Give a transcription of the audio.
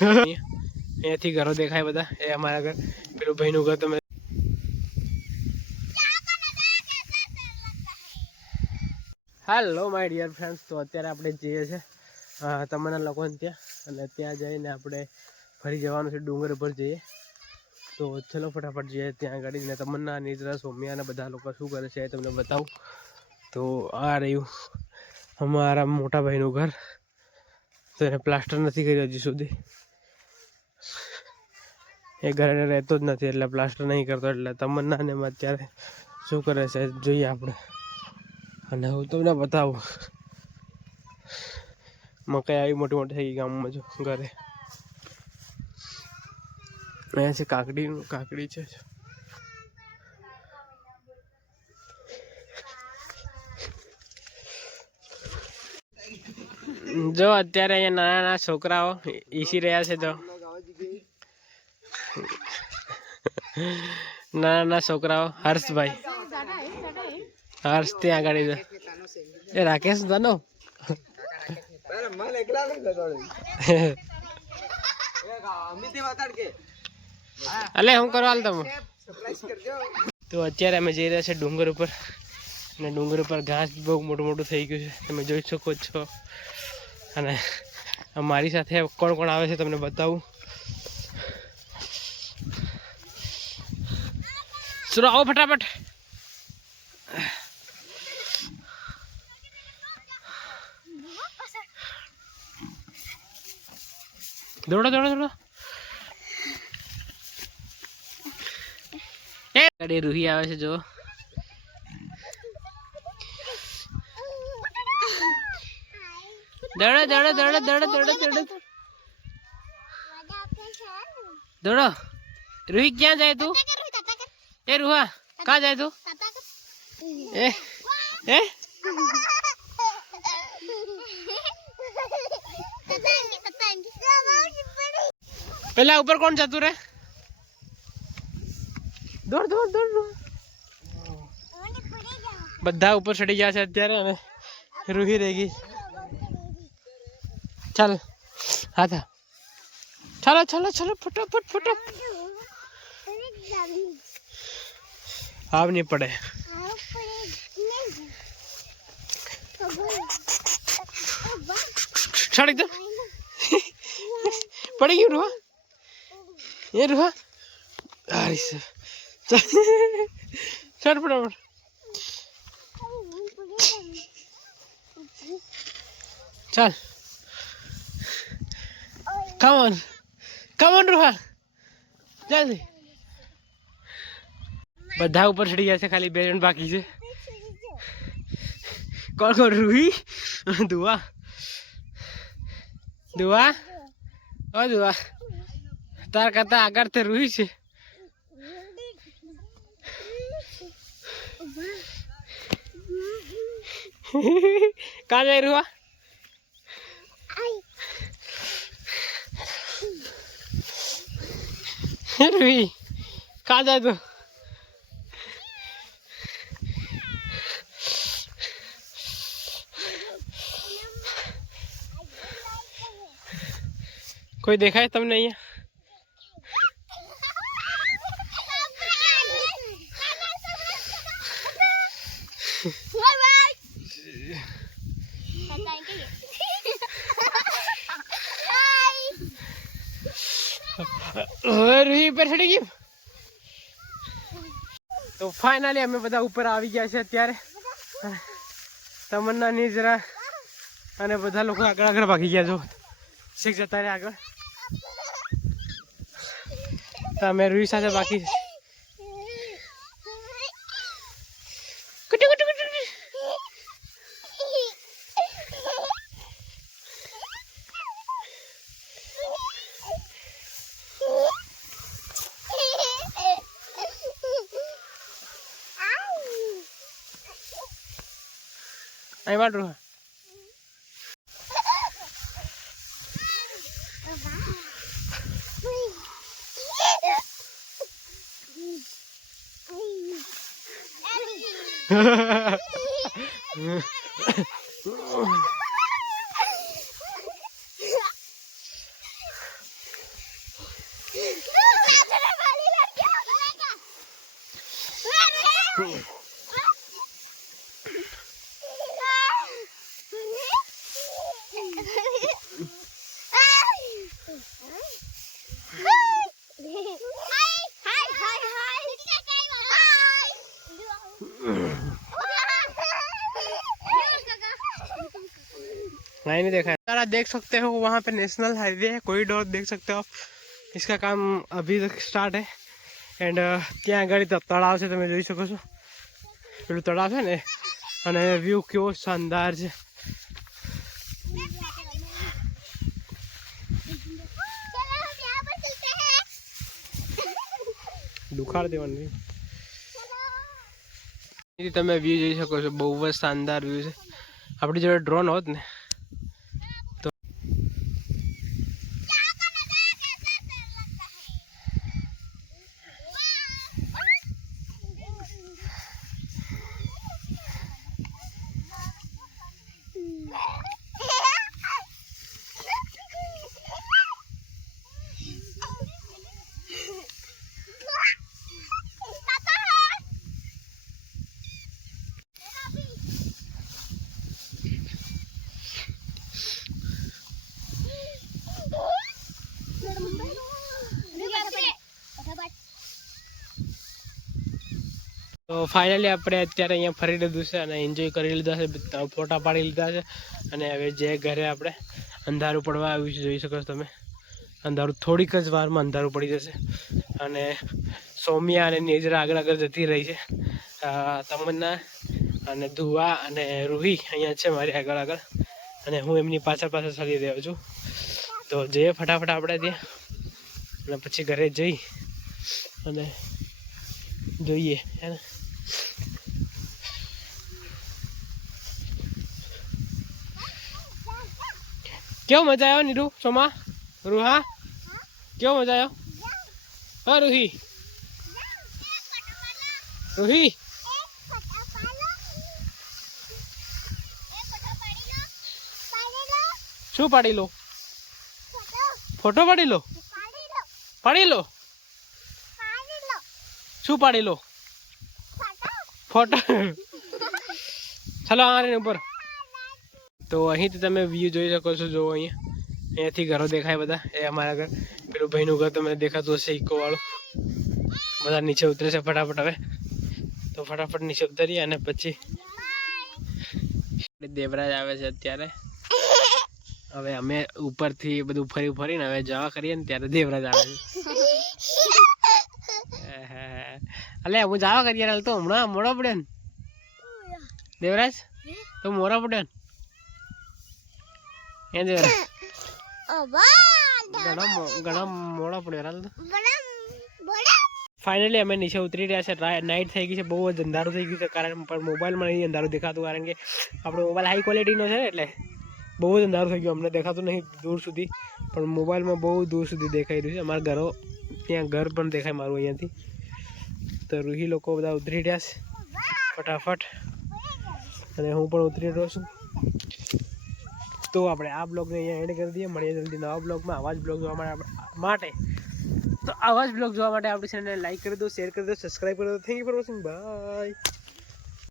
અહીંયાથી ઘરો દેખાય બધા. એ અમારા ઘર, પેલું ભાઈનું ઘર. તમે હેલો માય ડિયર ફ્રેન્ડ્સ. તો અત્યારે આપણે જઈએ છીએ તમારા લોકોને ત્યાં, અને ત્યાં જઈને આપણે ફરી જવાનું છે, ડુંગર ઉપર જઈએ. તો ચલો ફટાફટ જઈએ ત્યાં આગળ. ને તમન્ના, નિદ્રા, સૌમ્યા અને બધા લોકો શું કરે છે એ તમને બતાવું. તો આ રહ્યું અમારા મોટા ભાઈનું ઘર. તો એને પ્લાસ્ટર નથી કર્યું હજી સુધી. એ ઘરે રહેતો જ નથી એટલે પ્લાસ્ટર નહીં કરતો. એટલે તમન્ના ને અત્યારે શું કરે છે જોઈએ આપણે. અને હું તમને બતાવું, મકાઈ આવી મોટી મોટી થઈ ગઈ ગામમાં. જો ઘરે અહીંયા છે કાકડી છે. જો અત્યારે અહીંયા નાના નાના છોકરાઓ ઈસી રહ્યા છે. તો નાના છોકરાઓ, હર્ષભાઈ, હર્ષ ત્યાં આગળ છે. એ રાકેશ દનો અલે હું કરવા હાલ તમે. તો અત્યારે અમે જઈ રહ્યા છે ડુંગર ઉપર. અને ડુંગર ઉપર ઘાસ બહુ મોટું થઈ ગયું છે, તમે જોઈ શકો છો. અને મારી સાથે કોણ કોણ આવે છે તમને બતાવું. ચલો આવો ફટાફટ. દોડો. એ ગાડી રૂહી આવે છે જો. દોડો. રૂહી ક્યાં જાય તું? એ રૂહા ક્યાં જાય તું? એ પેલા ઉપર કોણ જતું રે? દોડ. બધા ઉપર ચડી ગયા છે અત્યારે, અને રૂહી રહી ગઈ. ચાલ હા ચાલો ફટાફટ. આવ નહીં પડે. ચડી તો પડી ગયું રૂહા. એ રૂહા ચડ ફટાફટ. ચાલ કમ ઓન રૂહા જલ્દી. બધા ઉપર ચડી ગયા છે, ખાલી 2 જણ બાકી છે. કોણ? રૂહી, દુઆ. તાર કરતા આગળ તે રૂહી છે. કાં જાય રૂહા? રૂહી કાં જાય તું? કોઈ દેખાય તમને અહીંયા? રૂહી પર ચડી ગઈ. તો ફાઇનલી અમે બધા ઉપર આવી ગયા છે અત્યારે. તમન્ના, નિજરા અને બધા લોકો આગળ ભાગી ગયા. જો શીખ જતા રહ્યા આગળ. તો અમે રૂહી સાથે બાકી. અહીં વાટ રૂહા. नहीं नहीं देखा है। आप देख सकते हो वहाँ पे नेशनल हाईवे है, कॉरिडोर देख सकते हो आप। इसका काम अभी तक स्टार्ट है एंड ત્યાં આગળ તળાવ છે, તમે જોઈ શકો છો પેલું તળાવ છે ને, અને વ્યૂ કેવો શાનદાર છે. દુખાડ દેવાનું તમે વ્યૂ જોઈ શકો છો, બહુ જ શાનદાર વ્યૂ છે. આપણી જોડે ડ્રોન હોત ને તો ફાઇનલી આપણે અત્યારે અહીંયા ફરી લીધું છે અને એન્જોય કરી લીધા છે, ફોટા પાડી લીધા છે. અને હવે જે ઘરે આપણે અંધારું પડવા આવ્યું છે, જોઈ શકો છો તમે. અંધારું થોડીક જ વારમાં અંધારું પડી જશે અને સૌમ્યા અને નેજરા આગળ આગળ જતી રહી છે. તમન્ના અને ધુવા અને રૂહી અહીંયા છે મારી આગળ આગળ, અને હું એમની પાછળ પાછળ ચાલી રહ્યો છું. તો જઈએ ફટાફટ આપણે ત્યાં, અને પછી ઘરે જઈ અને જોઈએ હે ને. કેવો મજા આવ્યો નીરુ, સોમા, રૂહા, કેવો મજા આવ્યો? હા રૂહી, રૂહી શું પાડી લો? ફોટો પાડી લો, પાડી લો. શું પાડી લો? ફોટો. ચાલો આ ઉપર. તો અહીંથી તમે વ્યૂ જોઈ શકો છો, જો અહીંયાથી ઘરો દેખાય બધા. એ અમારા ઘર, પેલું ભાઈનું ઘર તમને દેખાતું હશે ઇકો વાળું. બધા નીચે ઉતરે છે ફટાફટ હવે. તો ફટાફટ નીચે ઉતરીએ અને પછી દેવરાજ આવે છે અત્યારે. હવે અમે ઉપરથી બધું ફરીને હવે જવા કરીએ ને ત્યારે દેવરાજ આવે છે. અલે હું જવા કરીએ તો હમણાં મોડો પડ્યો ને દેવરાજ, તો મોડો પડ્યો ને એ દેવરાજ, ઘણા મોડો પડ્યો. ફાઇનલી અમે નીચે ઉતરી રહ્યા છે. નાઇટ થઈ ગઈ છે, બહુ જ અંધારું થઈ ગયું છે. કારણ પણ મોબાઈલમાં નહીં અંધારું દેખાતું, કારણ કે આપણો મોબાઈલ હાઈ ક્વોલિટીનો છે એટલે બહુ જ અંધારું થઈ ગયું. અમને દેખાતું નહીં દૂર સુધી, પણ મોબાઈલમાં બહુ દૂર સુધી દેખાઈ રહ્યું છે. અમારા ઘરો ત્યાં ઘર પણ દેખાય મારું અહીંયાથી. તો રૂહી લોકો બધા ઉતરી રહ્યા છે ફટાફટ, અને હું પણ ઉતરી રહ્યો છું. તો આપણે આ બ્લોગને અહીંયા એન્ડ કરી દઈએ. મળીએ જલ્દી નવા બ્લોગમાં. આવા જ બ્લોગ જોવા માટે આપણી ચેનલને લાઈક કરી દો, શેર કરી દો, સબસ્ક્રાઈબ કરી દો. Thank you for watching. By.